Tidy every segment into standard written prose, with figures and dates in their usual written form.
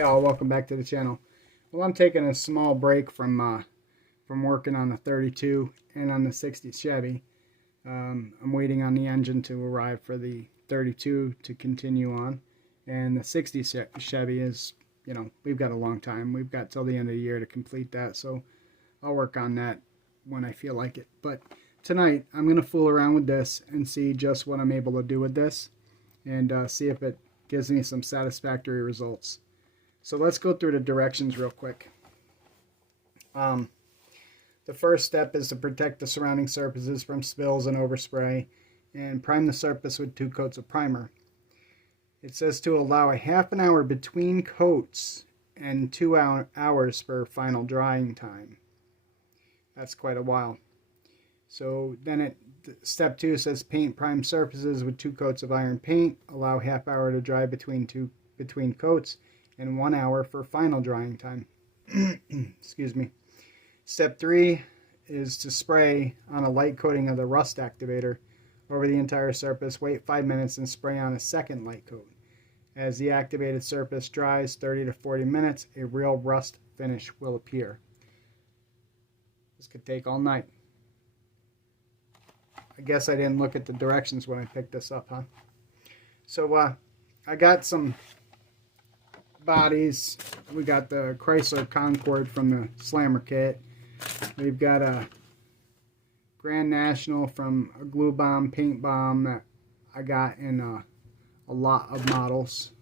Hey all, welcome back to the channel. Well, I'm taking a small break from working on the 32 and on the 60 Chevy. I'm waiting on the engine to arrive for the 32 to continue on, and the 60 Chevy is, you know, we've got a long time. We've got till the end of the year to complete that, so I'll work on that when I feel like it. But tonight I'm gonna fool around with this and see just what I'm able to do with this, and see if it gives me some satisfactory results. So let's go through the directions real quick. The first step is to protect the surrounding surfaces from spills and overspray and prime the surface with 2 coats of primer. It says to allow a half an hour between coats and 2 hours for final drying time. That's quite a while. So then step 2 says paint prime surfaces with 2 coats of iron paint. Allow half hour to dry between coats and 1 hour for final drying time. Excuse me. Step 3 is to spray on a light coating of the rust activator over the entire surface. Wait 5 minutes and spray on a second light coat. As the activated surface dries 30 to 40 minutes, a real rust finish will appear. This could take all night. I guess I didn't look at the directions when I picked this up, huh? So I got some bodies. We got the Chrysler Concorde from the Slammer kit. We've got a Grand National from a glue bomb, paint bomb that I got in a lot of models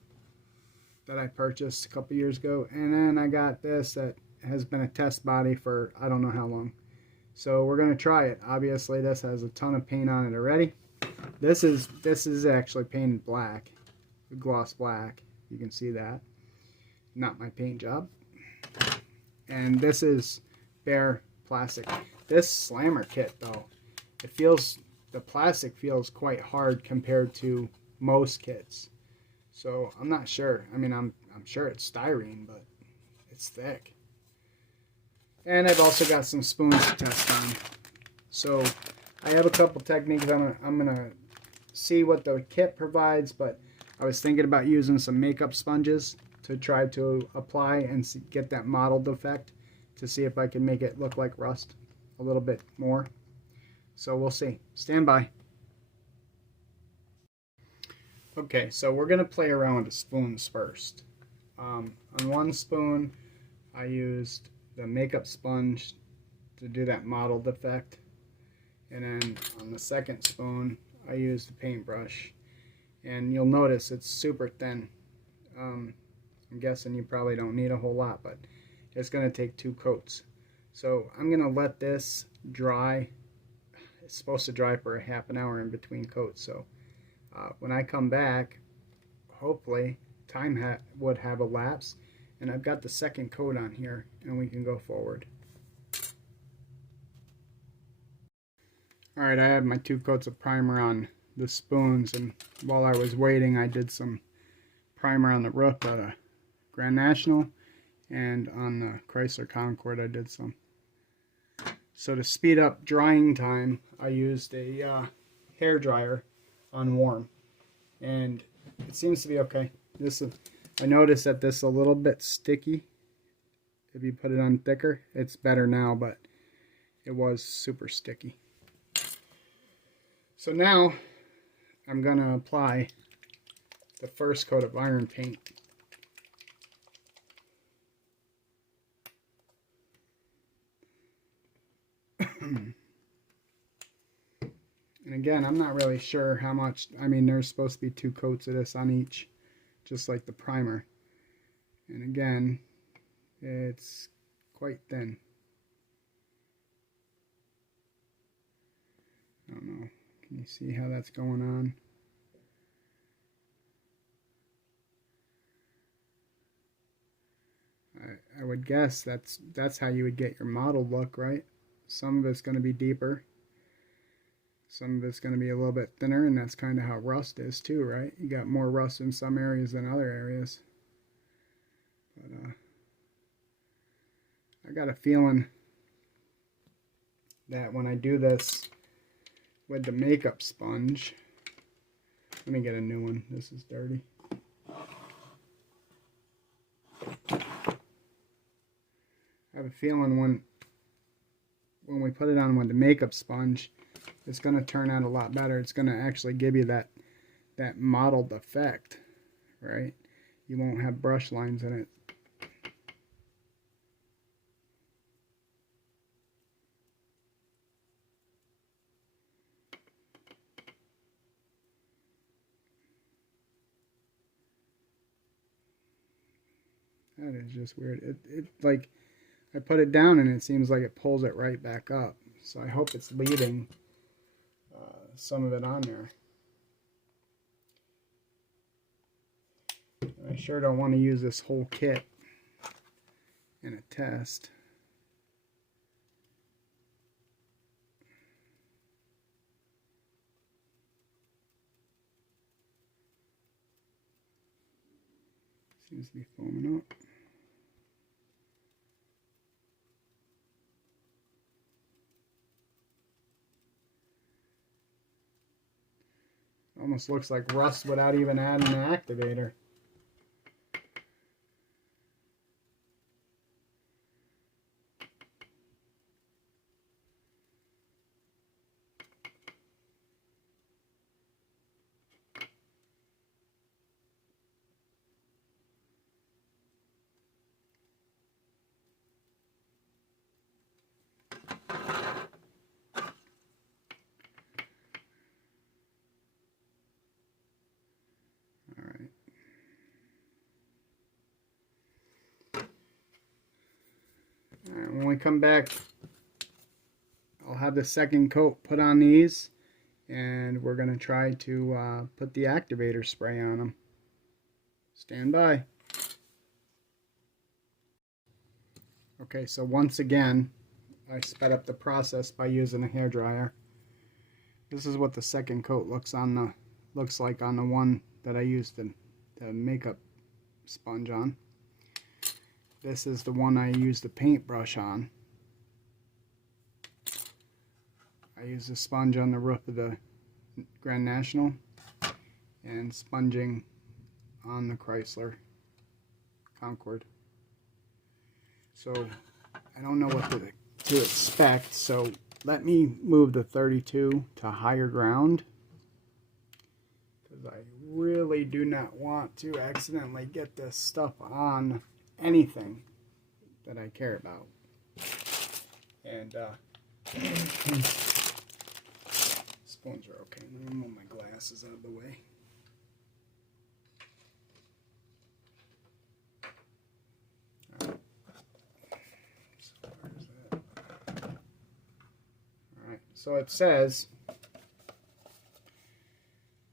that I purchased a couple years ago. And then I got this that has been a test body for I don't know how long. So we're going to try it. Obviously this has a ton of paint on it already. This is actually painted black, gloss black. You can see that. Not my paint job. And this is bare plastic. This Slammer kit though, the plastic feels quite hard compared to most kits. So I'm not sure. I mean, I'm sure it's styrene, but it's thick. And I've also got some spoons to test on. So I have a couple techniques. I'm gonna see what the kit provides, but I was thinking about using some makeup sponges to try to apply and get that mottled effect to see if I can make it look like rust a little bit more. So we'll see. Stand by. Okay, so we're going to play around with the spoons first. On one spoon, I used the makeup sponge to do that mottled effect. And then on the second spoon, I used the paintbrush. And you'll notice it's super thin. I'm guessing you probably don't need a whole lot, but it's going to take 2 coats. So I'm going to let this dry. It's supposed to dry for a half an hour in between coats. So when I come back, hopefully time would have elapsed, and I've got the second coat on here, and we can go forward. Alright, I have my 2 coats of primer on the spoons, and while I was waiting, I did some primer on the roof of the Grand National, and on the Chrysler Concorde I did some. So to speed up drying time, I used a hair dryer on warm, and it seems to be okay. I noticed that this is a little bit sticky. If you put it on thicker, it's better now, but it was super sticky. So now I'm going to apply the first coat of iron paint. And again, I'm not really sure how much. I mean, there's supposed to be 2 coats of this on each, just like the primer. And again, it's quite thin. I don't know. Can you see how that's going on? I would guess that's how you would get your mottled look, right? Some of it's going to be deeper. Some of it's going to be a little bit thinner, and that's kind of how rust is too, right? You got more rust in some areas than other areas. But I got a feeling that when I do this with the makeup sponge, let me get a new one. This is dirty. I have a feeling when we put it on with the makeup sponge, it's going to turn out a lot better. It's going to actually give you that mottled effect, right? You won't have brush lines in it. That is just weird. It like, I put it down and it seems like it pulls it right back up. So I hope it's leading some of it on there. I sure don't want to use this whole kit in a test. Seems to be foaming up. Almost looks like rust without even adding an activator. Alright, when we come back, I'll have the second coat put on these, and we're going to try to put the activator spray on them. Stand by. Okay, so once again, I sped up the process by using a hairdryer. This is what the second coat looks like on the one that I used the makeup sponge on. This is the one I used the paintbrush on. I used the sponge on the roof of the Grand National and sponging on the Chrysler Concorde. So I don't know what to expect, so let me move the 32 to higher ground, because I really do not want to accidentally get this stuff on anything that I care about. And spoons are okay. Let me move my glasses out of the way. Alright. So where's that? Alright, so it says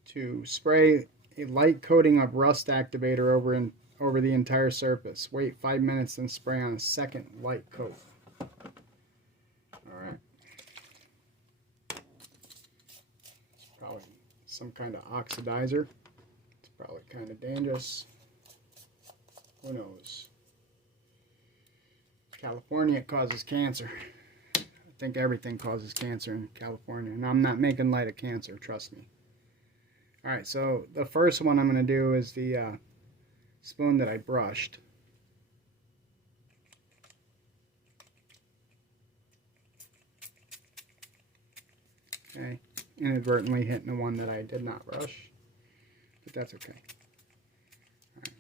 to spray a light coating of rust activator over the entire surface. Wait 5 minutes and spray on a second light coat. Alright. It's probably some kind of oxidizer. It's probably kind of dangerous. Who knows? California, it causes cancer. I think everything causes cancer in California. And I'm not making light of cancer, trust me. Alright, so the first one I'm going to do is the spoon that I brushed. Okay, inadvertently hitting the one that I did not brush, but that's okay. All right.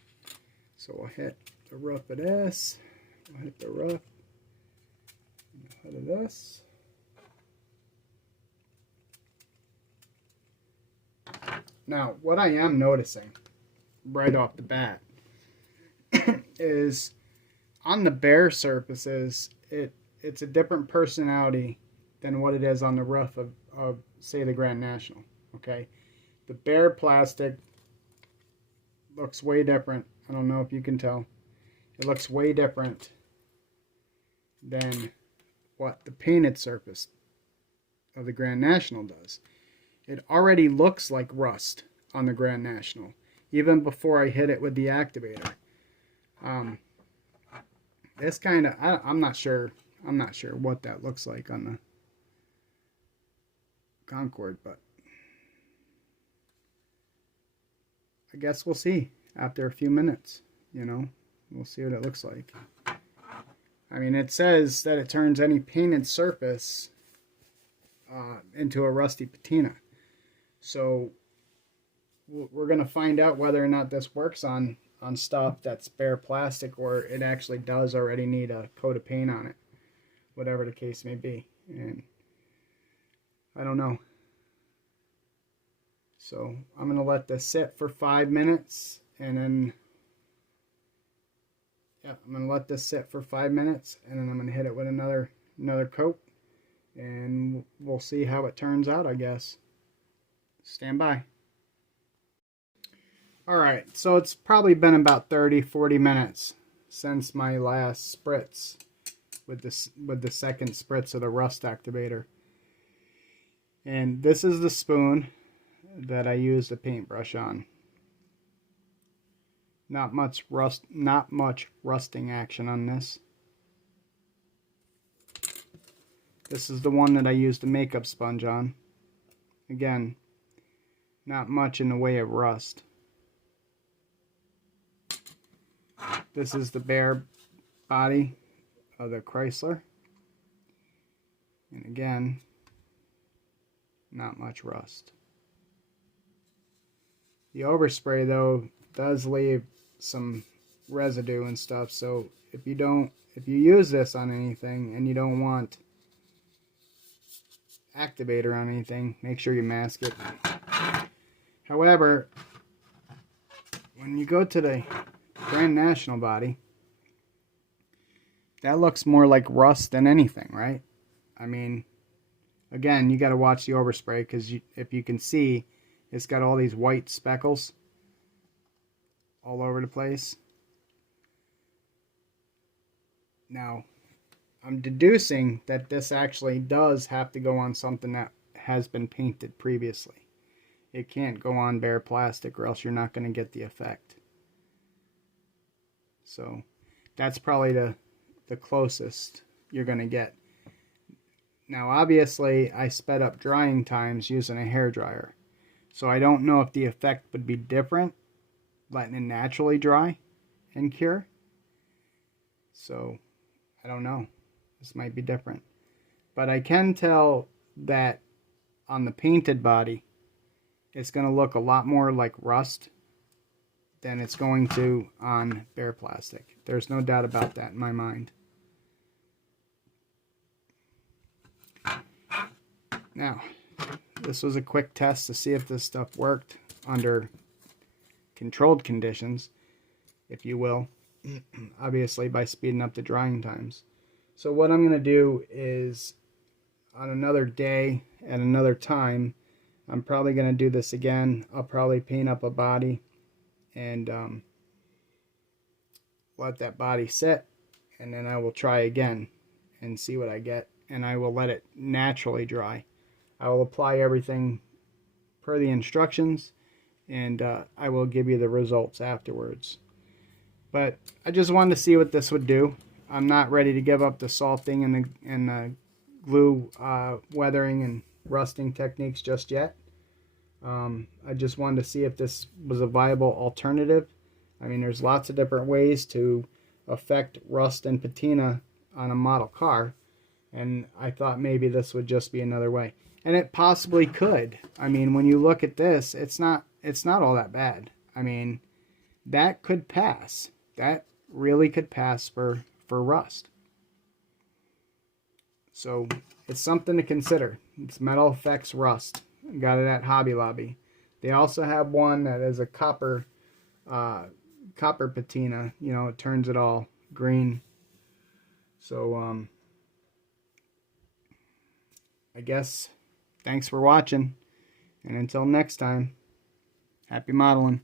So we'll hit the roof of this, we'll hit the roof, and the hood of this. Now, what I am noticing right off the bat is on the bare surfaces, it's a different personality than what it is on the roof of say the Grand National. Okay, the bare plastic looks way different. I don't know if you can tell. It looks way different than what the painted surface of the Grand National does. It already looks like rust on the Grand National, even before I hit it with the activator. This kind of, I'm not sure what that looks like on the Concorde, but I guess we'll see after a few minutes. You know, we'll see what it looks like. All I mean, it says that it turns any painted surface into a rusty patina. So we're going to find out whether or not this works on stuff that's bare plastic, or it actually does already need a coat of paint on it, whatever the case may be. And I don't know. So I'm going to let this sit for 5 minutes, and then I'm going to let this sit for 5 minutes, and then I'm going to hit it with another coat, and we'll see how it turns out, I guess. Stand by. Alright, so it's probably been about 30-40 minutes since my last spritz with the second spritz of the rust activator. And this is the spoon that I used the paintbrush on. Not much rusting action on this. This is the one that I used the makeup sponge on. Again, not much in the way of rust. This is the bare body of the Chrysler. And again, not much rust. The overspray, though, does leave some residue and stuff, so if you use this on anything and you don't want activator on anything, make sure you mask it. However, when you go to the Grand National body, that looks more like rust than anything, right? I mean, again, you got to watch the overspray, because if you can see, it's got all these white speckles all over the place. Now, I'm deducing that this actually does have to go on something that has been painted previously. It can't go on bare plastic, or else you're not going to get the effect. So that's probably the closest you're going to get. Now, obviously, I sped up drying times using a hairdryer. So I don't know if the effect would be different letting it naturally dry and cure. So I don't know. This might be different. But I can tell that on the painted body, it's going to look a lot more like rust than it's going to on bare plastic. There's no doubt about that in my mind. Now, this was a quick test to see if this stuff worked under controlled conditions, if you will, obviously by speeding up the drying times. So what I'm going to do is, on another day, at another time, I'm probably going to do this again. I'll probably paint up a body and let that body sit, and then I will try again and see what I get, and I will let it naturally dry. I will apply everything per the instructions, and I will give you the results afterwards. But I just wanted to see what this would do. I'm not ready to give up the salting and the glue weathering and rusting techniques just yet. I just wanted to see if this was a viable alternative. I mean, there's lots of different ways to affect rust and patina on a model car, and I thought maybe this would just be another way. And it possibly could. I mean, when you look at this, it's not all that bad. I mean, that could pass. That really could pass for rust. So it's something to consider. It's Metal Effects Rust. Got it at Hobby Lobby. They also have one that is a copper patina. You know, it turns it all green. So I guess thanks for watching, and until next time, happy modeling.